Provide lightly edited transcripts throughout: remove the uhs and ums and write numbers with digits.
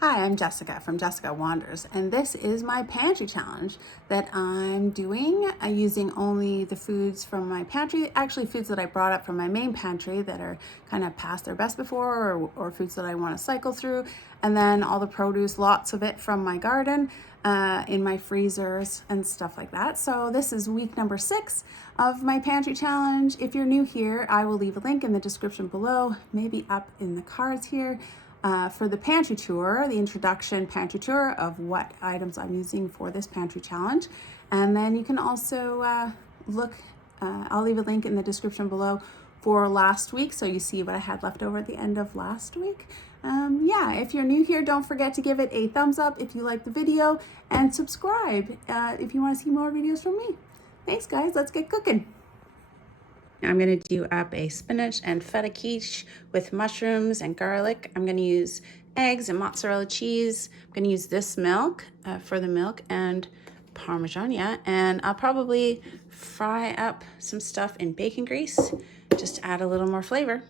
Hi, I'm Jessica from Jessica Wanders, and this is my pantry challenge that I'm doing using only the foods from my pantry, actually foods that I brought up from my main pantry that are kind of past their best before, or foods that I want to cycle through, and then all the produce, lots of it from my garden in my freezers and stuff like that. So this is week number 6 of my pantry challenge. If you're new here, I will leave a link in the description below, maybe up in the cards here. For the pantry tour, the introduction pantry tour of what items I'm using for this pantry challenge. And then you can also I'll leave a link in the description below for last week so you see what I had left over at the end of last week. Yeah, if you're new here, don't forget to give it a thumbs up if you like the video and subscribe if you want to see more videos from me. Thanks guys, let's get cooking. I'm going to do up a spinach and feta quiche with mushrooms and garlic. I'm going to use eggs and mozzarella cheese. I'm going to use this milk for the milk and Parmesan, yeah. And I'll probably fry up some stuff in bacon grease just to add a little more flavor.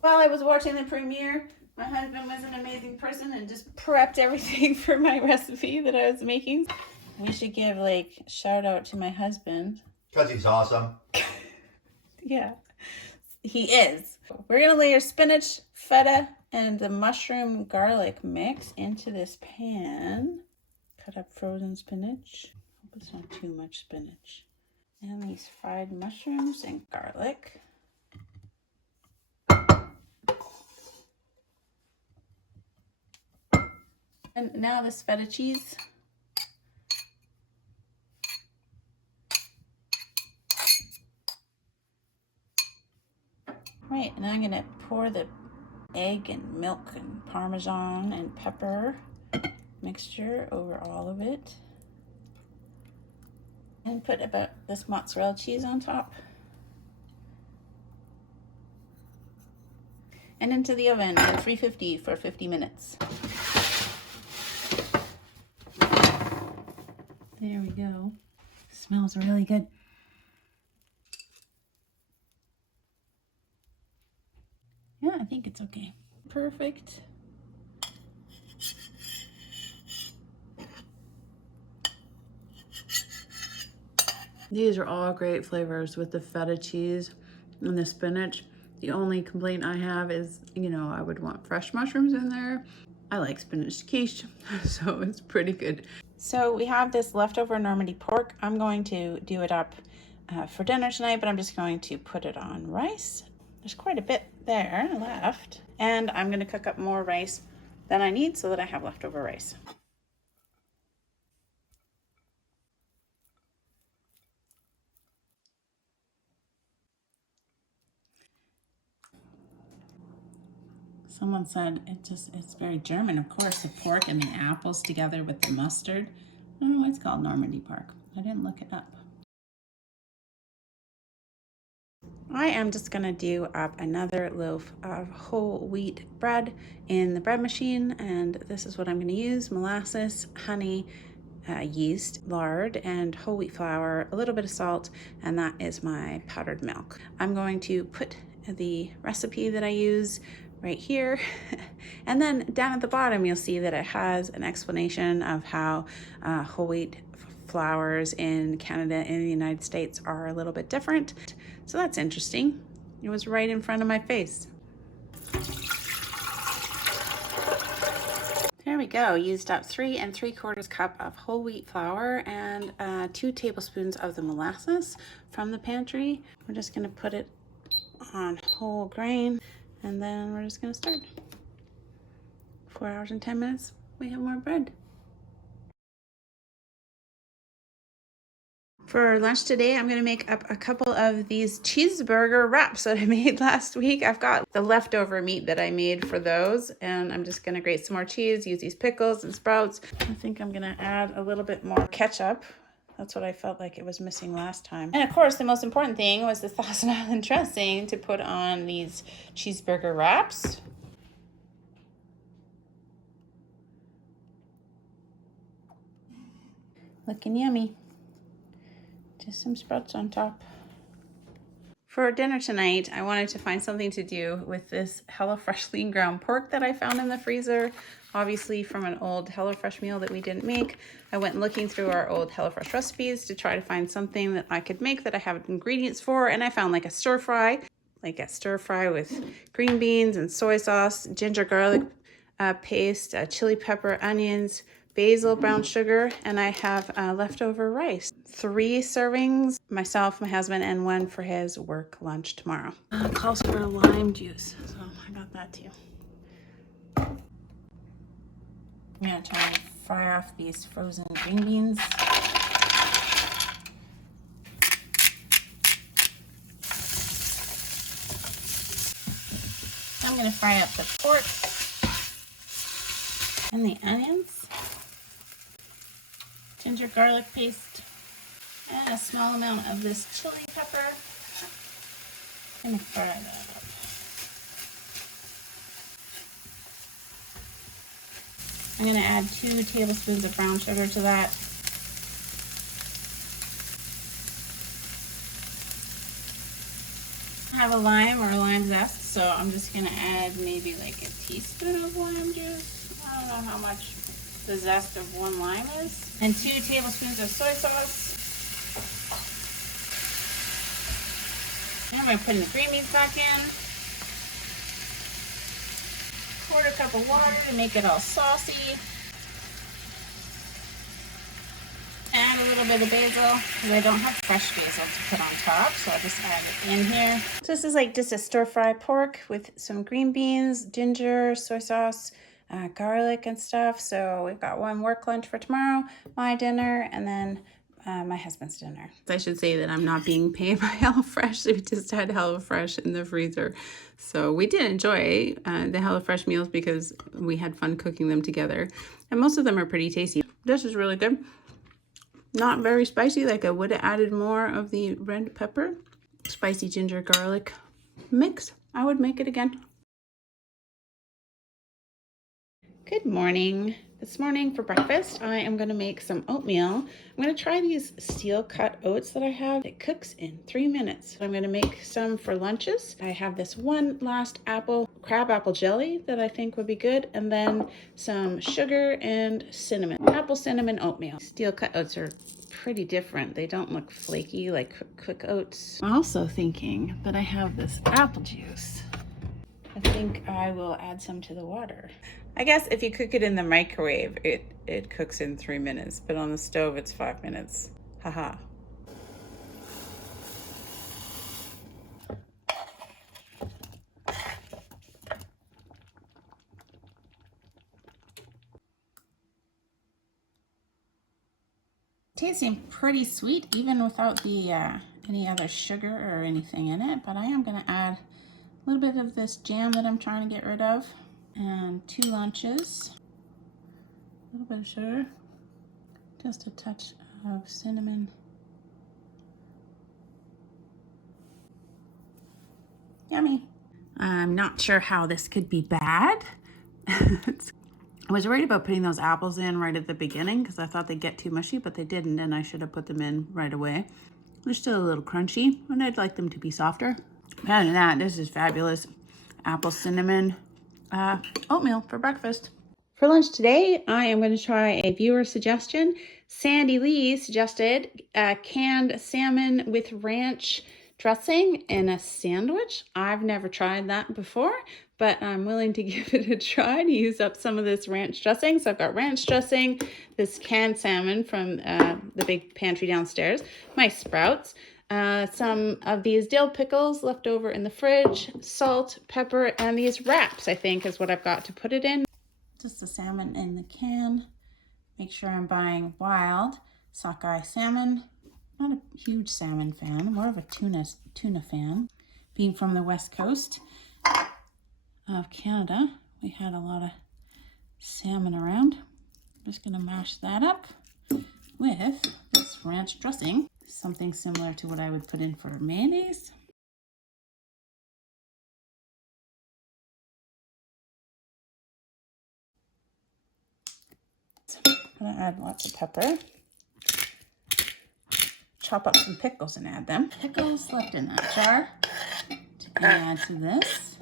While I was watching the premiere, my husband was an amazing person and just prepped everything for my recipe that I was making. We should give like a shout out to my husband. Because he's awesome. Yeah, he is. We're gonna layer spinach, feta, and the mushroom garlic mix into this pan. Cut up frozen spinach. Hope it's not too much spinach. And these fried mushrooms and garlic. And now this feta cheese. Right, and I'm gonna pour the egg and milk and Parmesan and pepper mixture over all of it. And put about this mozzarella cheese on top. And into the oven at 350 for 50 minutes. There we go. Smells really good. Yeah, I think it's okay. Perfect. These are all great flavors with the feta cheese and the spinach. The only complaint I have is, I would want fresh mushrooms in there. I like spinach quiche, so it's pretty good. So we have this leftover Normandy pork. I'm going to do it up for dinner tonight, but I'm just going to put it on rice. There's quite a bit there left. And I'm going to cook up more rice than I need so that I have leftover rice. Someone said it's very German. Of course, the pork and the apples together with the mustard. I don't know why it's called Normandy pork. I didn't look it up. I am just gonna do up another loaf of whole wheat bread in the bread machine, and this is what I'm gonna use: molasses, honey, yeast, lard, and whole wheat flour, a little bit of salt, and that is my powdered milk. I'm going to put the recipe that I use right here, and then down at the bottom you'll see that it has an explanation of how whole wheat flours in Canada and the United States are a little bit different. So that's interesting. It was right in front of my face. There we go. Used up 3 3/4 cup of whole wheat flour and 2 tablespoons of the molasses from the pantry. We're just gonna put it on whole grain, and then we're just gonna start. 4 hours and 10 minutes, we have more bread. For lunch today, I'm gonna make up a couple of these cheeseburger wraps that I made last week. I've got the leftover meat that I made for those, and I'm just gonna grate some more cheese, use these pickles and sprouts. I think I'm gonna add a little bit more ketchup. That's what I felt like it was missing last time. And of course, the most important thing was the Thousand Island dressing to put on these cheeseburger wraps. Looking yummy. Just some sprouts on top. For dinner tonight, I wanted to find something to do with this HelloFresh lean ground pork that I found in the freezer, obviously from an old HelloFresh meal that we didn't make. I went looking through our old HelloFresh recipes to try to find something that I could make that I have ingredients for, and I found like a stir fry with green beans and soy sauce, ginger garlic paste, chili pepper, onions, basil, brown sugar, and I have leftover rice. 3 servings, myself, my husband, and 1 for his work lunch tomorrow. Calls for lime juice, so I got that too. I'm gonna try and fry off these frozen green beans. I'm gonna fry up the pork and the onions, ginger garlic paste, and a small amount of this chili pepper. I'm gonna fry that up. I'm gonna add 2 tablespoons of brown sugar to that. I have a lime or a lime zest, so I'm just gonna add maybe like a teaspoon of lime juice. I don't know how much the zest of 1 lime is. And 2 tablespoons of soy sauce. And I'm gonna put in the green beans back in. 1/4 cup of water to make it all saucy. Add a little bit of basil, because I don't have fresh basil to put on top, so I'll just add it in here. So this is like just a stir-fry pork with some green beans, ginger, soy sauce, garlic and stuff. So we've got 1 work lunch for tomorrow, my dinner, and then my husband's dinner. I should say that I'm not being paid by HelloFresh. We just had HelloFresh in the freezer. So we did enjoy the HelloFresh meals because we had fun cooking them together. And most of them are pretty tasty. This is really good. Not very spicy, like I would have added more of the red pepper. Spicy ginger garlic mix. I would make it again. Good morning. This morning for breakfast, I am going to make some oatmeal. I'm going to try these steel cut oats that I have. It cooks in 3 minutes. I'm going to make some for lunches. I have this one last crab apple jelly that I think would be good, and then some sugar and cinnamon. Apple cinnamon oatmeal. Steel cut oats are pretty different. They don't look flaky like cook oats. I'm also thinking that I have this apple juice. I think I will add some to the water. I guess if you cook it in the microwave, it cooks in 3 minutes, but on the stove it's 5 minutes. Haha. Tasting pretty sweet even without the any other sugar or anything in it, but I am going to add a little bit of this jam that I'm trying to get rid of, and 2 lunches. A little bit of sugar, just a touch of cinnamon. Yummy. I'm not sure how this could be bad. I was worried about putting those apples in right at the beginning because I thought they'd get too mushy, but they didn't, and I should have put them in right away. They're still a little crunchy, and I'd like them to be softer. Other than that, this is fabulous. Apple cinnamon oatmeal for breakfast. For lunch today, I am going to try a viewer suggestion. Sandy Lee suggested canned salmon with ranch dressing in a sandwich. I've never tried that before, but I'm willing to give it a try to use up some of this ranch dressing. So I've got ranch dressing, this canned salmon from the big pantry downstairs, my sprouts, some of these dill pickles left over in the fridge, salt, pepper, and these wraps, I think, is what I've got to put it in. Just the salmon in the can. Make sure I'm buying wild sockeye salmon. Not a huge salmon fan, more of a tuna fan. Being from the west coast of Canada, we had a lot of salmon around. I'm just gonna mash that up with this ranch dressing. Something similar to what I would put in for mayonnaise. I'm gonna add lots of pepper. chop up some pickles and add them. Pickles left in that jar to add to this.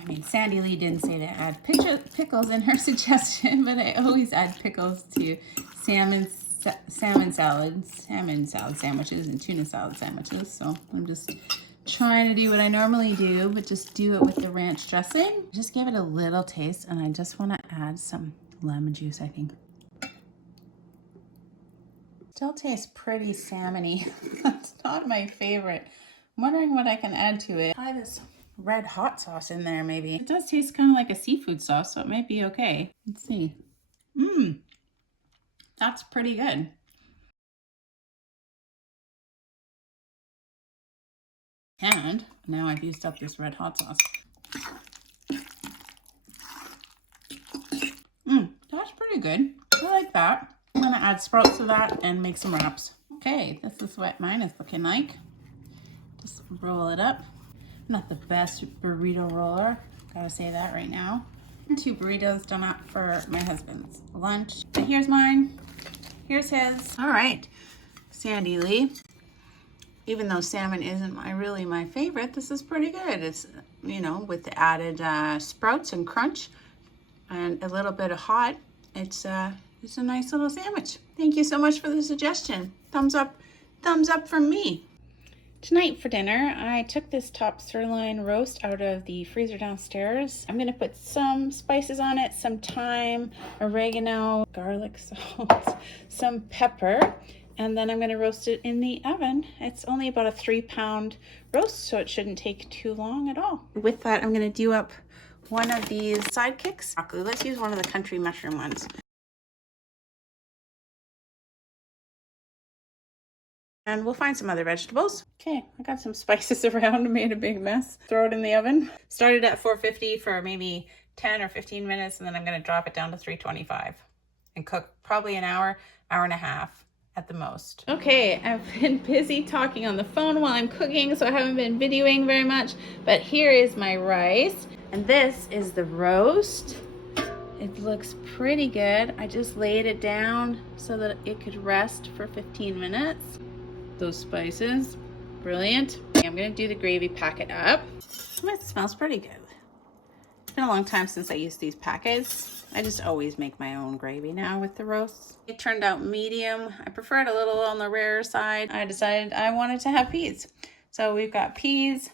I mean, Sandy Lee didn't say to add pickles in her suggestion, but I always add pickles to salmon salad sandwiches and tuna salad sandwiches. So I'm just trying to do what I normally do, but just do it with the ranch dressing. Just give it a little taste, and I just want to add some lemon juice, I think. Still tastes pretty salmon-y. It's not my favorite. I'm wondering what I can add to it. Try this red hot sauce in there, maybe. It does taste kind of like a seafood sauce, so it might be okay. Let's see. That's pretty good. And now I've used up this red hot sauce. That's pretty good. I like that. I'm gonna add sprouts to that and make some wraps. Okay, this is what mine is looking like. Just roll it up. Not the best burrito roller, gotta say that right now. 2 burritos done up for my husband's lunch. But here's mine, here's his. All right, Sandy Lee. Even though salmon isn't really my favorite, this is pretty good. It's, you know, with the added sprouts and crunch and a little bit of hot, it's a nice little sandwich. Thank you so much for the suggestion. Thumbs up from me. Tonight for dinner, I took this top sirloin roast out of the freezer downstairs. I'm gonna put some spices on it, some thyme, oregano, garlic salt, some pepper, and then I'm gonna roast it in the oven. It's only about a 3-pound roast, so it shouldn't take too long at all. With that, I'm gonna do up one of these Sidekicks. Let's use one of the country mushroom ones. And we'll find some other vegetables. Okay, I got some spices around and made a big mess. Throw it in the oven. Started at 450 for maybe 10 or 15 minutes, and then I'm gonna drop it down to 325 and cook probably an hour, hour and a half at the most. Okay, I've been busy talking on the phone while I'm cooking, so I haven't been videoing very much, but here is my rice, and this is the roast. It looks pretty good. I just laid it down so that it could rest for 15 minutes. Those spices, brilliant. Okay, I'm gonna do the gravy packet up. It smells pretty good. It's been a long time since I used these packets. I just always make my own gravy now with the roasts. It turned out medium. I prefer it a little on the rarer side. I decided I wanted to have peas. So we've got peas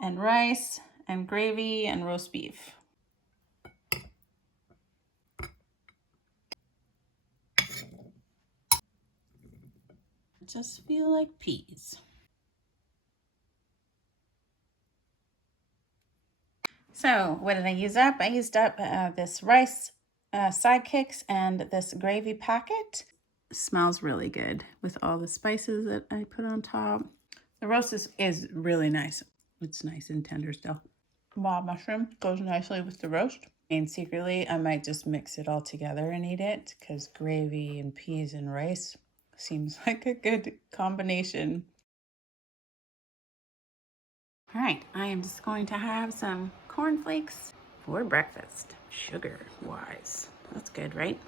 and rice and gravy and roast beef. Just feel like peas. So what did I use up? I used up this rice Sidekicks and this gravy packet. It smells really good with all the spices that I put on top. The roast is really nice. It's nice and tender still. Wild mushroom goes nicely with the roast. And secretly, I might just mix it all together and eat it because gravy and peas and rice seems like a good combination. All right, I am just going to have some cornflakes for breakfast, sugar-wise. That's good, right?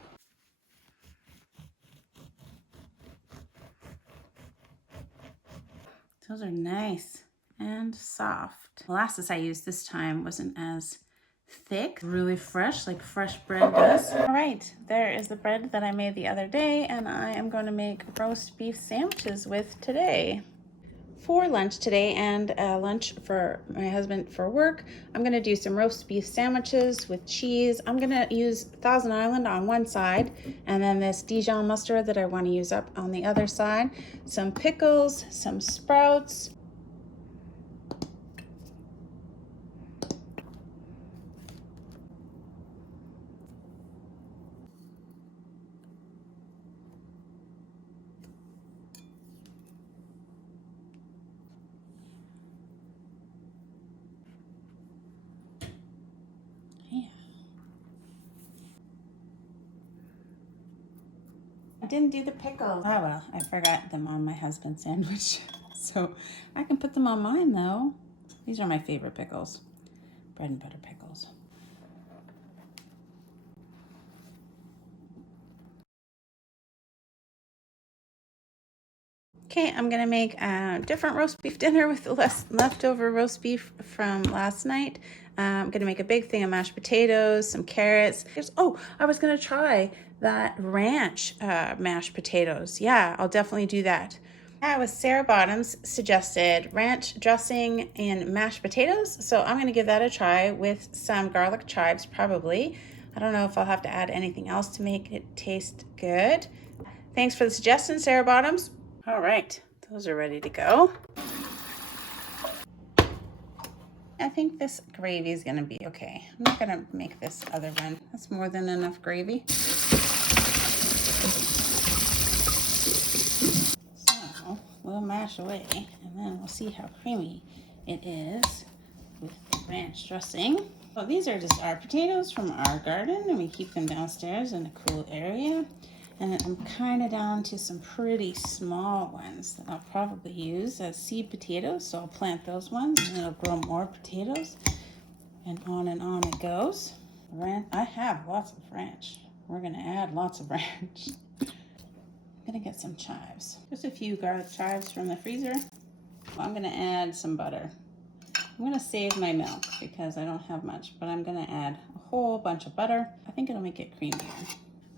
Those are nice and soft. Molasses I used this time wasn't as thick, really fresh, like fresh bread does. All right, there is the bread that I made the other day, and I am going to make roast beef sandwiches with today. For lunch today and lunch for my husband for work, I'm going to do some roast beef sandwiches with cheese. I'm going to use Thousand Island on one side and then this Dijon mustard that I want to use up on the other side. Some pickles, some sprouts. I didn't do the pickles. Oh well, I forgot them on my husband's sandwich. So I can put them on mine though. These are my favorite pickles. Bread and butter pickles. Okay, I'm gonna make a different roast beef dinner with the leftover roast beef from last night. I'm gonna make a big thing of mashed potatoes, some carrots. Oh, I was gonna try that ranch mashed potatoes. Yeah, I'll definitely do that. That was Sarah Bottoms suggested ranch dressing and mashed potatoes. So I'm gonna give that a try with some garlic chives probably. I don't know if I'll have to add anything else to make it taste good. Thanks for the suggestion, Sarah Bottoms. All right, those are ready to go. I think this gravy is gonna be okay. I'm not gonna make this other one. That's more than enough gravy. So we'll mash away and then we'll see how creamy it is with the ranch dressing. Well, these are just our potatoes from our garden and we keep them downstairs in a cool area. And I'm kind of down to some pretty small ones that I'll probably use as seed potatoes. So I'll plant those ones and it'll grow more potatoes. And on it goes. I have lots of ranch. We're gonna add lots of ranch. I'm gonna get some chives. Just a few garlic chives from the freezer. I'm gonna add some butter. I'm gonna save my milk because I don't have much, but I'm gonna add a whole bunch of butter. I think it'll make it creamier.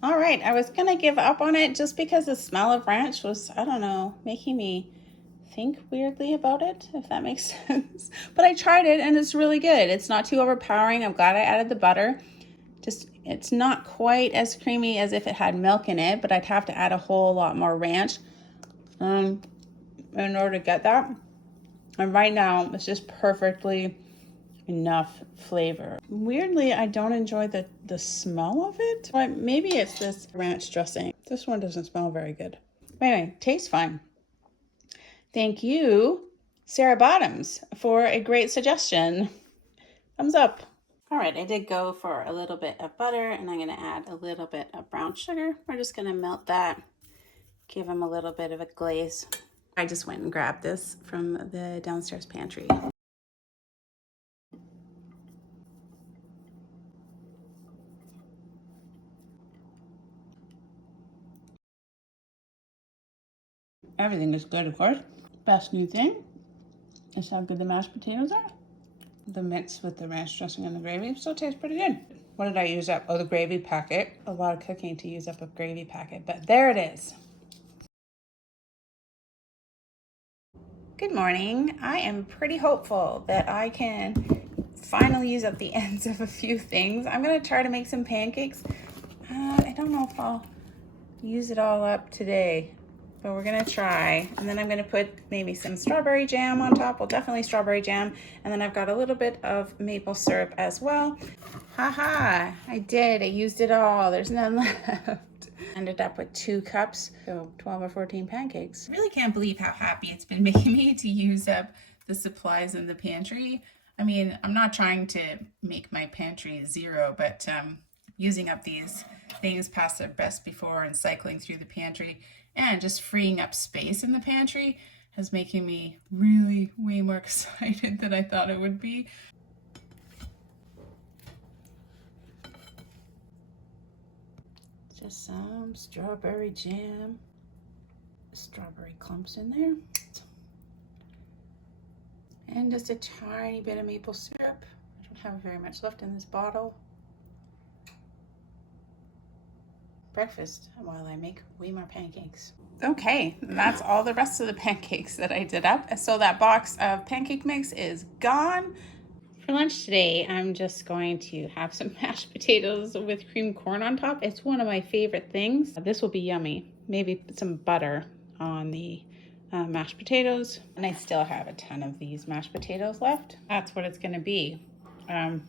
All right, I was gonna give up on it just because the smell of ranch was, I don't know, making me think weirdly about it, if that makes sense. But I tried it and it's really good. It's not too overpowering. I'm glad I added the butter. Just, it's not quite as creamy as if it had milk in it, but I'd have to add a whole lot more ranch in order to get that. And right now, it's just perfectly enough flavor. Weirdly, I don't enjoy the smell of it, but maybe it's this ranch dressing. This one doesn't smell very good. Anyway, tastes fine. Thank you, Sarah Bottoms, for a great suggestion. Thumbs up. All right, I did go for a little bit of butter and I'm gonna add a little bit of brown sugar. We're just gonna melt that, give them a little bit of a glaze. I just went and grabbed this from the downstairs pantry. Everything is good, of course. Best new thing is how good the mashed potatoes are. The mix with the ranch dressing and the gravy still tastes pretty good. What did I use up? Oh, the gravy packet. A lot of cooking to use up a gravy packet, but there it is. Good morning. I am pretty hopeful that I can finally use up the ends of a few things. I'm gonna try to make some pancakes. I don't know if I'll use it all up today, but we're gonna try. And then I'm gonna put maybe some strawberry jam on top. Well, definitely strawberry jam. And then I've got a little bit of maple syrup as well. Haha, I did, I used it all. There's none left. Ended up with 2 cups, so 12 or 14 pancakes. I really can't believe how happy it's been making me to use up the supplies in the pantry. I mean, I'm not trying to make my pantry zero, but using up these things past their best before and cycling through the pantry and just freeing up space in the pantry has making me really way more excited than I thought it would be. Just some strawberry jam, strawberry clumps in there, and just a tiny bit of maple syrup. I don't have very much left in this bottle. Breakfast while I make way more pancakes. Okay, that's all the rest of the pancakes that I did up. So that box of pancake mix is gone. For lunch today, I'm just going to have some mashed potatoes with creamed corn on top. It's one of my favorite things. This will be yummy. Maybe some butter on the mashed potatoes. And I still have a ton of these mashed potatoes left. That's what it's gonna be. You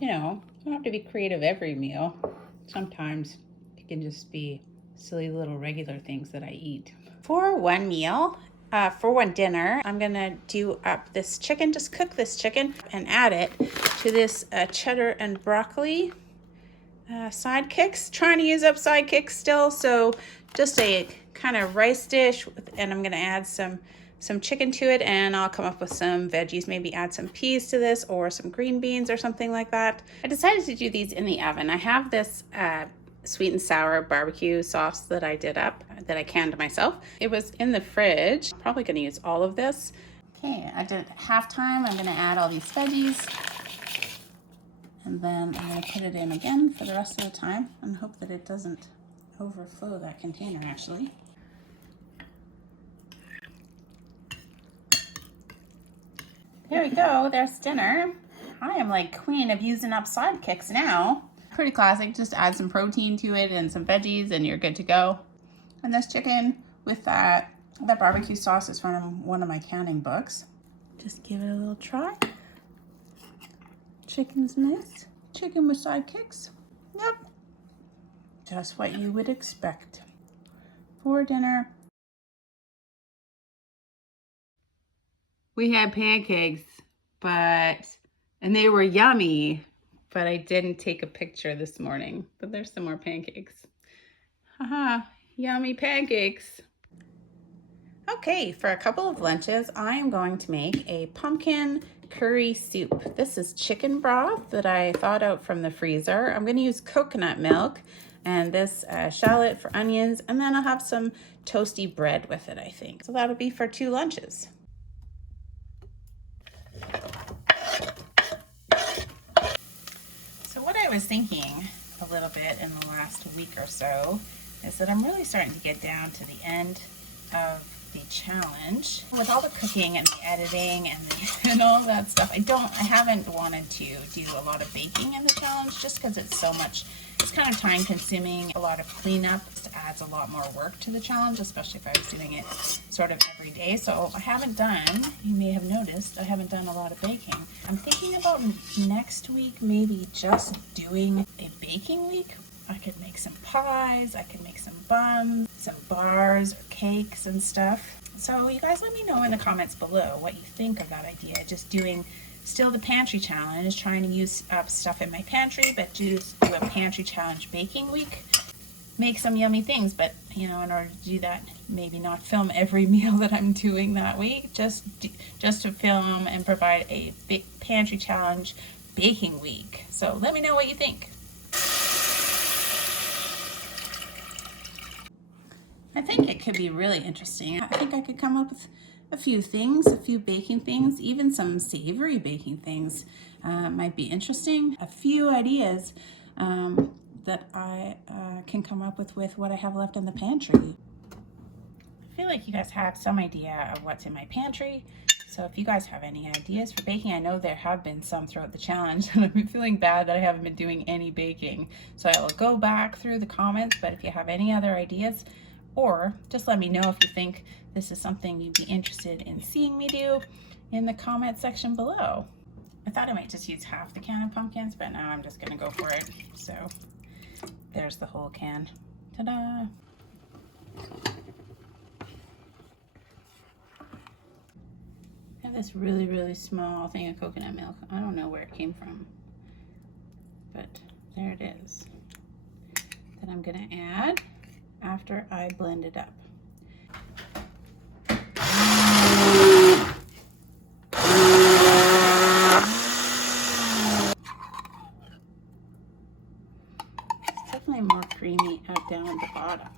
know, you don't have to be creative every meal. Sometimes it can just be silly little regular things that I eat. For one meal, for one dinner, I'm gonna do up this chicken, just cook this chicken and add it to this cheddar and broccoli Sidekicks. Trying to use up Sidekicks still, so just a kind of rice dish, and I'm gonna add some chicken to it, and I'll come up with some veggies, maybe add some peas to this or some green beans or something like that. I decided to do these in the oven. I have this sweet and sour barbecue sauce that I did up, that I canned myself. It was in the fridge. I'm probably gonna use all of this. Okay, I did halftime. I'm gonna add all these veggies. And then I'm gonna put it in again for the rest of the time and hope that it doesn't overflow that container actually. There we go, there's dinner. I am like queen of using up Sidekicks now. Pretty classic, just add some protein to it and some veggies and you're good to go. And this chicken with that barbecue sauce is from one of my canning books. Just give it a little try. Chicken's nice. Chicken with Sidekicks. Yep. Just what you would expect for dinner. We had pancakes, and they were yummy, but I didn't take a picture this morning. But there's some more pancakes. Haha, yummy pancakes. Okay, for a couple of lunches, I am going to make a pumpkin curry soup. This is chicken broth that I thawed out from the freezer. I'm gonna use coconut milk and this shallot for onions, and then I'll have some toasty bread with it, I think. So that'll be for 2 lunches. So what I was thinking a little bit in the last week or so is that I'm really starting to get down to the end of the challenge. With all the cooking and the editing and all that stuff, I haven't wanted to do a lot of baking in the challenge just because it's so much, it's kind of time consuming, a lot of cleanup. It adds a lot more work to the challenge, especially if I was doing it sort of every day. So I haven't done, you may have noticed, I haven't done a lot of baking. I'm thinking about next week maybe just doing a baking week. I could make some pies, I could make some buns, some bars or cakes and stuff. So you guys let me know in the comments below what you think of that idea. Just doing still the pantry challenge, trying to use up stuff in my pantry, but just do a pantry challenge baking week. Make some yummy things, but you know, in order to do that, maybe not film every meal that I'm doing that week, just to film and provide a big pantry challenge baking week. So let me know what you think. I think it could be really interesting. I think I could come up with a few things, a few baking things, even some savory baking things might be interesting. A few ideas that I can come up with what I have left in the pantry. I feel like you guys have some idea of what's in my pantry. So if you guys have any ideas for baking, I know there have been some throughout the challenge, and I've been feeling bad that I haven't been doing any baking. So I will go back through the comments, but if you have any other ideas, or just let me know if you think this is something you'd be interested in seeing me do in the comment section below. I thought I might just use half the can of pumpkins, but now I'm just gonna go for it. So there's the whole can. Ta-da! I have this really, really small thing of coconut milk. I don't know where it came from, but there it is. That I'm gonna add after I blend it up. It's definitely more creamy out down at the bottom.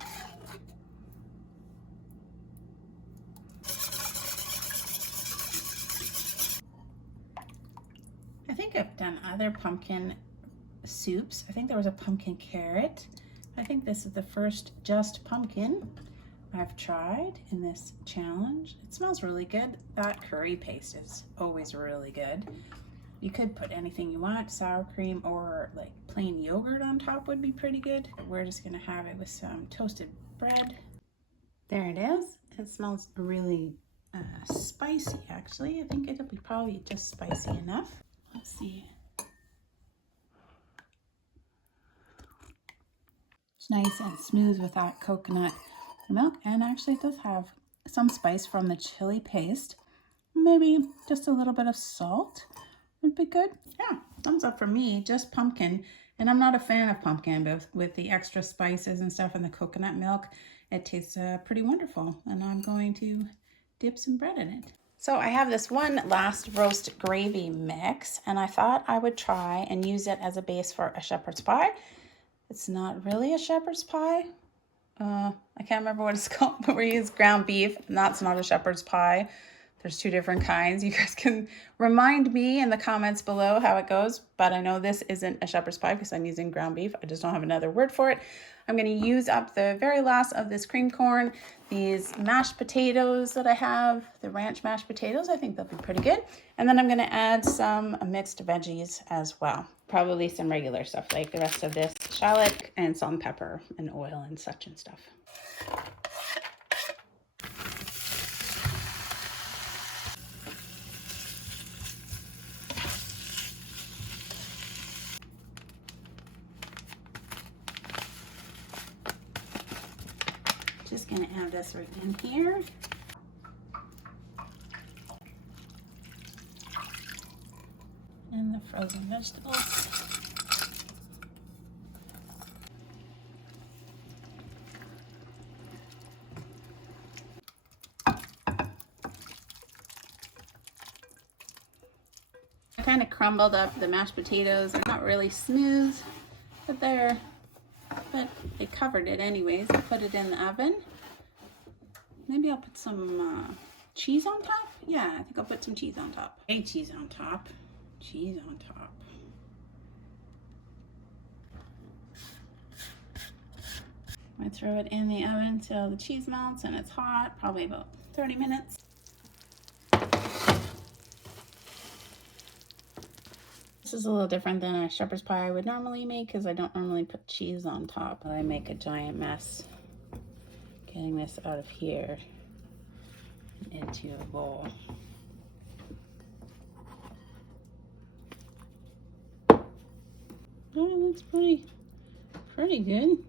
I think I've done other pumpkin soups. I think there was a pumpkin carrot. I think this is the first just pumpkin I've tried in this challenge. It smells really good. That curry paste is always really good. You could put anything you want, sour cream or like plain yogurt on top would be pretty good. We're just gonna have it with some toasted bread. There it is. It smells really spicy actually. I think it'll be probably just spicy enough. Let's see. It's nice and smooth with that coconut milk, and actually it does have some spice from the chili paste. Maybe just a little bit of salt would be good. Yeah, thumbs up for me, just pumpkin. And I'm not a fan of pumpkin, but with the extra spices and stuff and the coconut milk, it tastes pretty wonderful. And I'm going to dip some bread in it. So I have this one last roast gravy mix, and I thought I would try and use it as a base for a shepherd's pie. It's not really a shepherd's pie. I can't remember what it's called, but we use ground beef, and that's not a shepherd's pie. There's two different kinds. You guys can remind me in the comments below how it goes, but I know this isn't a shepherd's pie because I'm using ground beef. I just don't have another word for it. I'm going to use up the very last of this cream corn, these mashed potatoes that I have, the ranch mashed potatoes. I think they'll be pretty good. And then I'm going to add some mixed veggies as well. Probably some regular stuff like the rest of this, shallot and salt and pepper and oil and such and stuff. Just gonna add this right in here. And the frozen vegetables. I kind of crumbled up the mashed potatoes. They're not really smooth, but it covered it anyways. I put it in the oven. Maybe I'll put some cheese on top. Yeah, I think I'll put some cheese on top. Hey, cheese on top. Cheese on top. I throw it in the oven till the cheese melts and it's hot, probably about 30 minutes. This is a little different than a shepherd's pie I would normally make because I don't normally put cheese on top. I make a giant mess getting this out of here and into a bowl. Oh, it looks pretty good.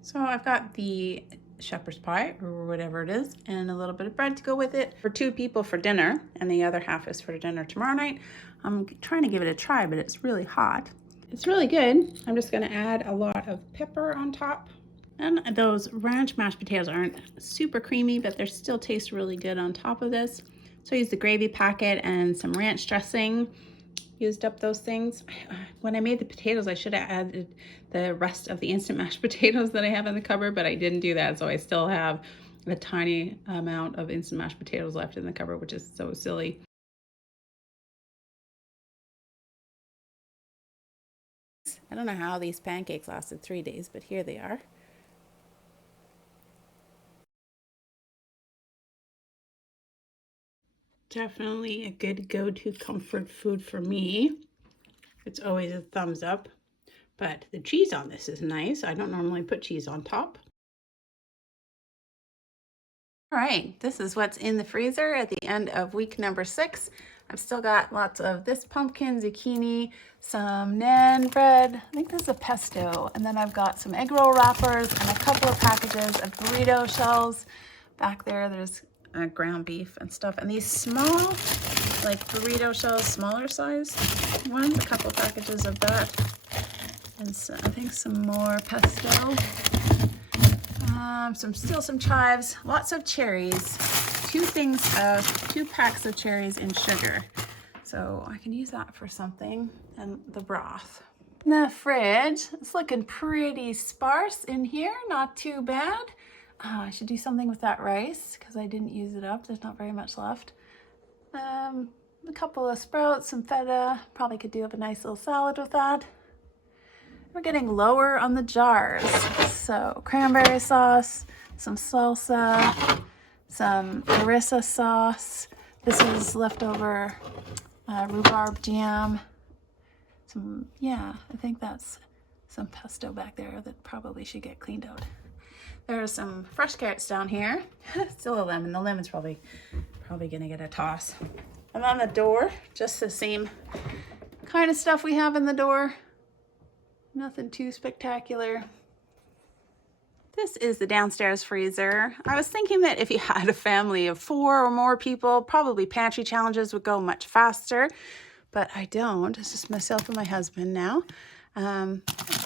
So I've got the shepherd's pie or whatever it is and a little bit of bread to go with it for 2 people for dinner, and the other half is for dinner tomorrow night. I'm trying to give it a try, but it's really hot. It's really good. I'm just gonna add a lot of pepper on top. And those ranch mashed potatoes aren't super creamy, but they still taste really good on top of this. So I used the gravy packet and some ranch dressing. Used up those things. When I made the potatoes, I should have added the rest of the instant mashed potatoes that I have in the cupboard, but I didn't do that. So I still have a tiny amount of instant mashed potatoes left in the cupboard, which is so silly. I don't know how these pancakes lasted 3 days, but here they are. Definitely a good go-to comfort food for me. It's always a thumbs up, but the cheese on this is nice. I don't normally put cheese on top. All right, this is what's in the freezer at the end of week number 6. I've still got lots of this pumpkin, zucchini, some naan bread. I think this is a pesto. And then I've got some egg roll wrappers and a couple of packages of burrito shells. Back there, there's ground beef and stuff. And these small, like burrito shells, smaller size ones, a couple of packages of that. And so I think some more pesto. Still some chives, lots of cherries, 2 packs of cherries in sugar. So I can use that for something, and the broth. The fridge, it's looking pretty sparse in here, not too bad. I should do something with that rice because I didn't use it up. There's not very much left. A couple of sprouts, some feta. Probably could do up a nice little salad with that. We're getting lower on the jars. So cranberry sauce, some salsa, some harissa sauce. This is leftover rhubarb jam. I think that's some pesto back there that probably should get cleaned out. There are some fresh carrots down here. Still a lemon. The lemon's probably gonna get a toss. And on the door, just the same kind of stuff we have in the door. Nothing too spectacular. This is the downstairs freezer. I was thinking that if you had a family of 4 or more people, probably pantry challenges would go much faster, but I don't. It's just myself and my husband now.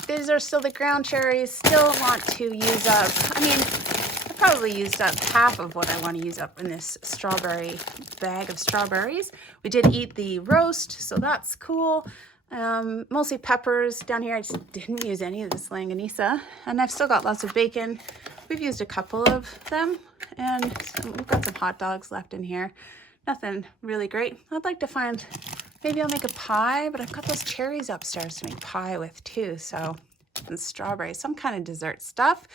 These are still the ground cherries. Still want to use up, I probably used up half of what I want to use up in this strawberry bag of strawberries. We did eat the roast, so that's cool. Mostly peppers down here. I just didn't use any of this longanisa, and I've still got lots of bacon. We've used a couple of them, and we've got some hot dogs left in here. Nothing really great. I'd like to find, maybe I'll make a pie, but I've got those cherries upstairs to make pie with too, so, and strawberries, some kind of dessert stuff.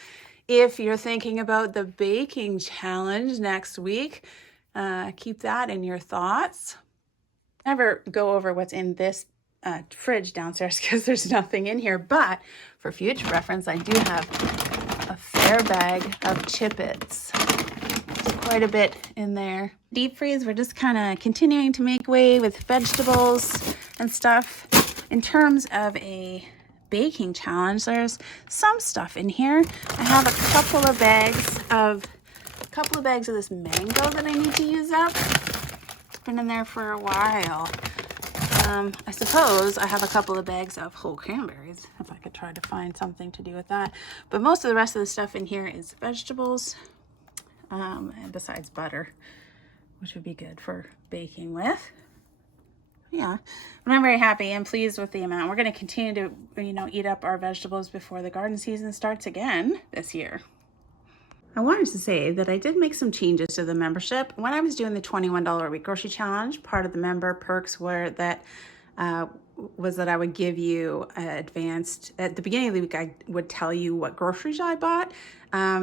If you're thinking about the baking challenge next week, keep that in your thoughts. Never go over what's in this fridge downstairs because there's nothing in here, but for future reference, I do have a fair bag of Chippets. There's quite a bit in there. Deep freeze, we're just kind of continuing to make way with vegetables and stuff. In terms of a baking challenge, there's some stuff in here. I have a couple of bags of this mango that I need to use up. It's been in there for a while. I suppose I have a couple of bags of whole cranberries, if I could try to find something to do with that. But most of the rest of the stuff in here is vegetables, and besides butter, which would be good for baking with. Yeah, but I'm very happy and pleased with the amount. We're going to continue to, eat up our vegetables before the garden season starts again this year. I wanted to say that I did make some changes to the membership. When I was doing the $21 a week grocery challenge, part of the member perks were that was that I would give you advanced, at the beginning of the week, I would tell you what groceries I bought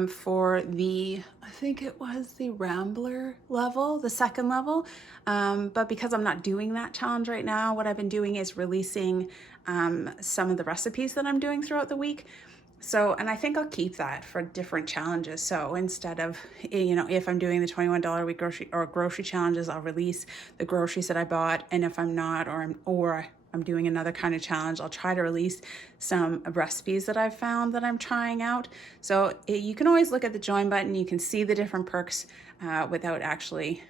for the, I think it was the Rambler level, the second level. But because I'm not doing that challenge right now, what I've been doing is releasing some of the recipes that I'm doing throughout the week. So, and I think I'll keep that for different challenges. So instead of, if I'm doing the $21 a week grocery challenges, I'll release the groceries that I bought. And if I'm not, or I'm doing another kind of challenge, I'll try to release some recipes that I've found that I'm trying out. So you can always look at the join button. You can see the different perks without actually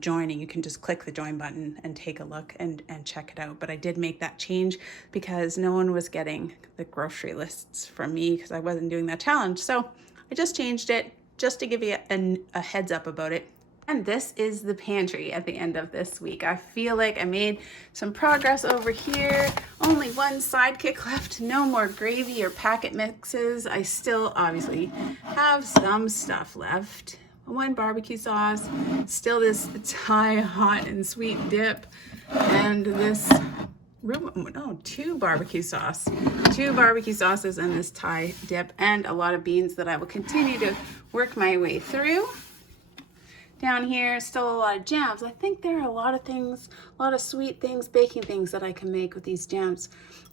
joining. You can just click the join button and take a look and check it out. But I did make that change because no one was getting the grocery lists from me because I wasn't doing that challenge. So I just changed it just to give you a heads up about it. And this is the pantry at the end of this week. I feel like I made some progress over here. Only one Sidekick left, no more gravy or packet mixes. I still obviously have some stuff left. One barbecue sauce, still this Thai hot and sweet dip, and this two barbecue sauces and this Thai dip, and a lot of beans that I will continue to work my way through. Down here, still a lot of jams. I think there are a lot of things, a lot of sweet things, baking things that I can make with these jams.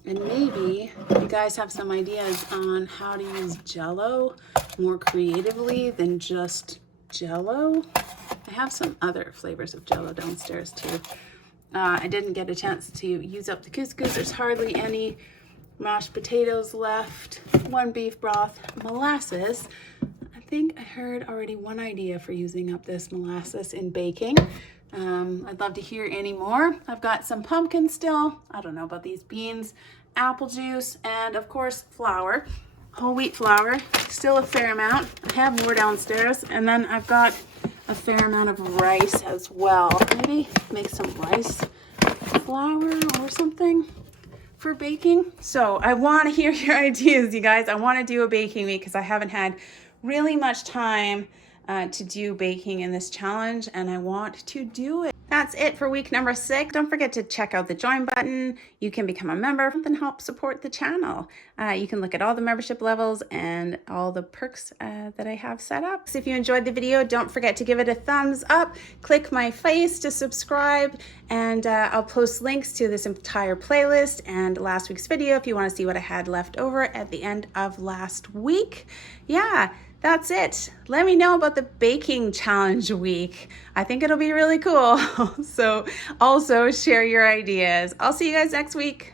And maybe you guys have some ideas on how to use Jell-O more creatively than just Jell-O. I have some other flavors of Jell-O downstairs too. I didn't get a chance to use up the couscous. There's hardly any mashed potatoes left. One beef broth, molasses. I think I heard already one idea for using up this molasses in baking. I'd love to hear any more. I've got some pumpkin still. I don't know about these beans, apple juice, and of course flour. Whole wheat flour, still a fair amount. I have more downstairs, and then I've got a fair amount of rice as well. Maybe make some rice flour or something for baking. So I want to hear your ideas, you guys. I want to do a baking week because I haven't had really much time to do baking in this challenge, and I want to do it. That's it for week number 6. Don't forget to check out the join button. You can become a member and help support the channel. You can look at all the membership levels and all the perks that I have set up. So if you enjoyed the video, don't forget to give it a thumbs up. Click my face to subscribe, and I'll post links to this entire playlist and last week's video if you want to see what I had left over at the end of last week. Yeah. That's it. Let me know about the baking challenge week. I think it'll be really cool. So also share your ideas. I'll see you guys next week.